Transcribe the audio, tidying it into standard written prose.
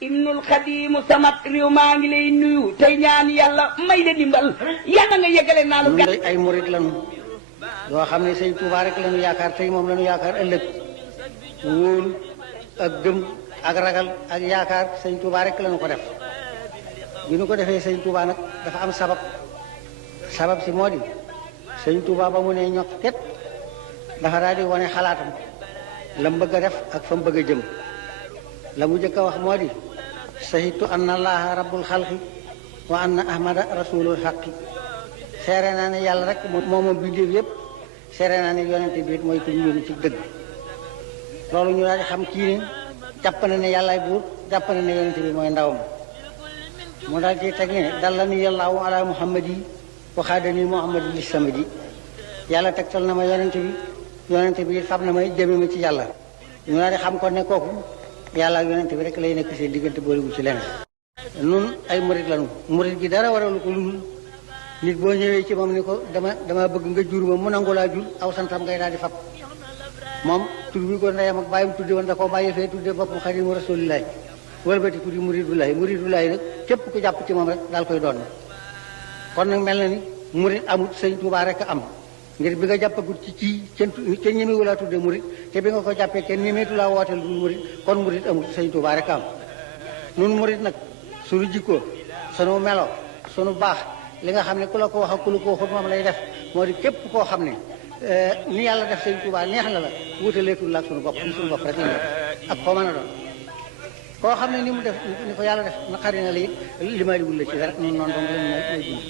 ibnul xadimu samat réew maa ngi lay nuyu tey ñaan yàlla may la dimbal yàlla nga yeggale naa lu gàtt ay murit lañu yoo xam ne sëñ Tuubaa rek lañu yaakaar tey moom lañu yaakaar ëllëg wóolu ak gëm ak ragal ak yaakaar sëñ Tuubaa rek lañu ko def bi nu ko defee sëñ Tuubaa nag dafa am sabab si moo di sëñ Tuubaa ba mu ne ñokket dafa daal di wane xalaatam la mu bëgg a def ak fa mu bëgg a jëm la mu jëkk a wax moo di sahitu anna allaha rabbul xalqi wa anna ahmada rasulul xaqi seere naa ne yàlla rek moom bindéef yépp seere naa ne yonente bi mooy ko ñu yónni ci dëgg loolu ñu daal di xam kii ne jàpp na ne yàllaay buur jàpp na ne yonente bi mooy ndawam mu daal ci teg ne dalla ni yàllaahu ala muhammadi waxaadani muhammadi li samadi yàlla tegtal na ma yonente bi fab na may jëme ma ci yàlla ñu daal di xam ko ne kooku yàlla ak yonente bi rek lay nekk seen diggante boolewul ci leneen nun ay murit lañu murit gi dara waralu ko lu nit boo ñëwee ci moom ni ko dama bëgg nga jur ma mu nangu laa jur aw santam ngay daal di fab moom tur bi ko ndeyam ak bàyyim tudde woon da koo bàyyi fee tudde bopp mu xadimu rasulillahi wëlbati ku di muridulahi nag képp ku jàpp ci moom rek daal koy doon kon nag mel na ni murit amut sëñ Tuubaa rek am ngir bi nga jàppagut ci kenn ñemewu laa tudde murit te bi nga ko jàppee kenn ñemeetu laa wooteel dul murit kon murit amut sëñ Tuubaa rek am nun murit nag sunu jikkoo sunu melo sunu baax li nga xam ne ku la ko wax ak ku la ko waxut moom lay def moo di képp koo xam ne ni yàlla def sëñ Tuubaa neex na la wutaleetul la ak sunu bopp sunu bopp rek la ak koo mën a doon koo xam ne ni mu def ni ko yàlla def naqari na la it limaaliwul la ci dara noonu dong lañ may dund